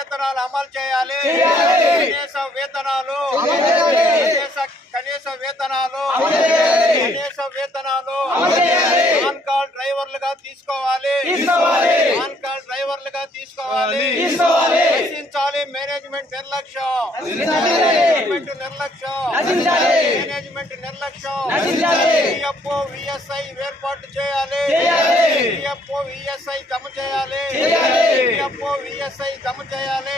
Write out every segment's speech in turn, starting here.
వేతనాలు అమలు చేయాలి. విదేశ వేతనాలు. కనీస వేతనాలు. కనీస వేతనాలు. ఆన్ కాల్ డ్రైవర్లుగా తీసుకోవాలి. ఆన్ కాల్ డ్రైవర్లుగా తీసుకోవాలి. నశించాలి మేనేజ్మెంట్ నిర్లక్ష్యం. మేనేజ్మెంట్ నిర్లక్ష్యం. మేనేజ్మెంట్ నిర్లక్ష్యం. విఎస్ఐ ఏర్పాటు చేయాలి. పిఎఫ్ఓ విఎస్ఐ జమ చేయాలి. విఎస్ఐ జమ చేయాలి.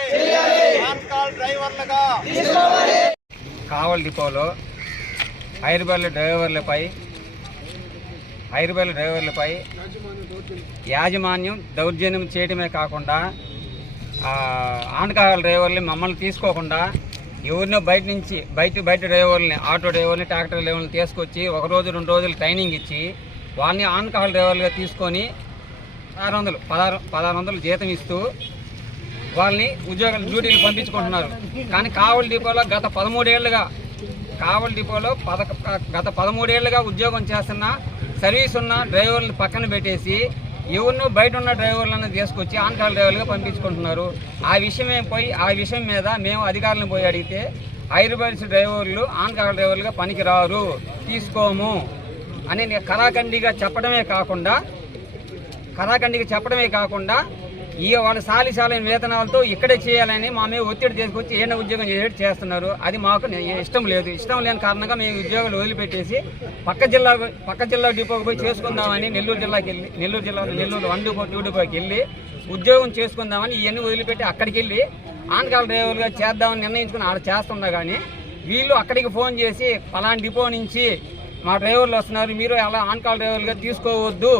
On call డ్రైవర్లుగా. కావల్ డిపోలో హైర్బల్ డ్రైవర్లపై హైర్బల్ డ్రైవర్లపై యాజమాన్యం దౌర్జన్యం చేయడమే కాకుండా ఆ, ఆనకాల డ్రైవర్లు మమ్మల్ని తీసుకోకుండా ఎవరినో బయట నుంచి బయట బయట డ్రైవర్లని ఆటో డ్రైవర్ని ట్రాక్టర్ డ్రైవర్ని తీసుకొచ్చి ఒక రోజు రెండు రోజులు ట్రైనింగ్ ఇచ్చి వాళ్ళని ఆనకాల డ్రైవర్లుగా తీసుకొని పదహారు వందలు పదహారు పదహారు వందలు జీతం ఇస్తూ వాళ్ళని ఉద్యోగాలు డ్యూటీలు పంపించుకుంటున్నారు. కానీ కావలి డిపోలో గత పదమూడేళ్ళుగా కావలి డిపోలో పద గత పదమూడేళ్ళుగా ఉద్యోగం చేస్తున్న సర్వీస్ ఉన్న డ్రైవర్లను పక్కన పెట్టేసి ఎవరినో బయట ఉన్న డ్రైవర్లను తీసుకొచ్చి ఆన్కాల్ డ్రైవర్లుగా పంపించుకుంటున్నారు. ఆ విషయమే పోయి ఆ విషయం మీద మేము అధికారులను పోయి అడిగితే హైదరాబాద్ డ్రైవర్లు ఆన్కాల్ డ్రైవర్లుగా పనికిరారు తీసుకోము అని కళాఖండిగా చెప్పడమే కాకుండా కళాఖండికి చెప్పడమే కాకుండా ఈ వాళ్ళ సాలిశాలైన వేతనాలతో ఇక్కడే చేయాలని మా మీద ఒత్తిడి తీసుకొచ్చి ఏమైనా ఉద్యోగం చేసేట్టు చేస్తున్నారు? అది మాకు ఇష్టం లేదు. ఇష్టం లేని కారణంగా మేము ఉద్యోగాలు వదిలిపెట్టేసి పక్క జిల్లా పక్క జిల్లా డిపోకి పోయి చేసుకుందామని నెల్లూరు జిల్లాకి వెళ్ళి నెల్లూరు జిల్లా నెల్లూరు వన్ డిపో టూ డిపోకి వెళ్ళి ఉద్యోగం చేసుకుందామని ఇవన్నీ వదిలిపెట్టి అక్కడికి వెళ్ళి ఆన్కాల్ డ్రైవర్గా చేద్దామని నిర్ణయించుకుని ఆడ చేస్తున్నా కానీ వీళ్ళు అక్కడికి ఫోన్ చేసి పలానా డిపో నుంచి మా డ్రైవర్లు వస్తున్నారు. మీరు అలా ఆన్కాల్ డ్రైవర్గా తీసుకోవద్దు.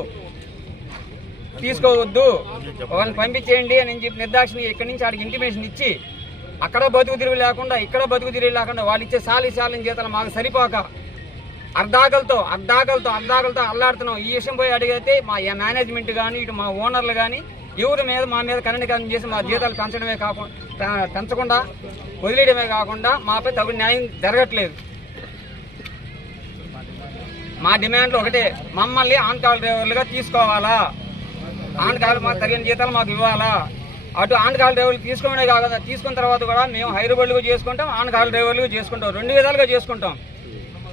తీసుకోవద్దు. ఒకరిని పంపించేయండి అని చెప్పి నిర్దాక్షిణి ఇక్కడి నుంచి ఆడికి ఇంటిమేషన్ ఇచ్చి అక్కడ బతుకు తిరుగు లేకుండా ఇక్కడ బతుకు తిరిగి లేకుండా వాళ్ళు ఇచ్చే సాలి సాలిన జీతాలు మాకు సరిపోక. అర్ధాకలతో అర్ధాకలతో అర్ధాకలతో అల్లాడుతున్నాం. ఈ విషయం పోయి అడిగితే మా మేనేజ్మెంట్ కానీ ఇటు మా ఓనర్లు కానీ ఎవరి మీద మా మీద కరణీకరణ చేసి మా జీతాలు పెంచడమే కాకుండా పెంచకుండా వదిలేయడమే కాకుండా మాపై తగు న్యాయం జరగట్లేదు. మా డిమాండ్లు ఒకటే. మమ్మల్ని ఆన్ కాల్ డ్రైవర్లుగా తీసుకోవాలా? ఆన్ మాకు తగిన జీతాలు మాకు ఇవ్వాలా? అటు ఆన్ డ్రైవర్లు తీసుకోవడే కాకుండా తీసుకున్న తర్వాత కూడా మేము హైదరాబాద్లు చేసుకుంటాం ఆన్ డ్రైవర్లు చేసుకుంటాం రెండు విధాలుగా చేసుకుంటాం.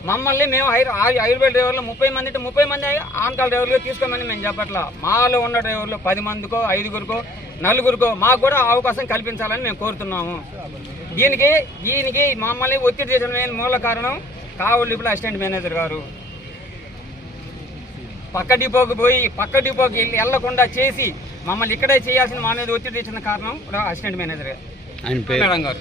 మమ్మల్ని మేము హైర్ హైదరాబాద్ డ్రైవర్లు ముప్పై మంది అంటే ముప్పై మంది ఆనకాల కాల్ డ్రైవర్లుగా తీసుకోమని మేము చెప్పట్లా. మాలో ఉన్న డ్రైవర్లు పది మందికో ఐదుగురికో నలుగురికో మాకు కూడా అవకాశం కల్పించాలని మేము కోరుతున్నాము. దీనికి దీనికి మమ్మల్ని ఒత్తిడి చేసిన మూల కారణం కావులు ఇప్పుడు అసిస్టెంట్ మేనేజర్ గారు. పక్క డిపోకి పోయి పక్క డిపోకి వెళ్ళి వెళ్ళకుండా చేసి మమ్మల్ని ఇక్కడే చేయాల్సిన మా మీద ఒత్తిడి తెచ్చిన కారణం అసిస్టెంట్ మేనేజర్ మేడం గారు.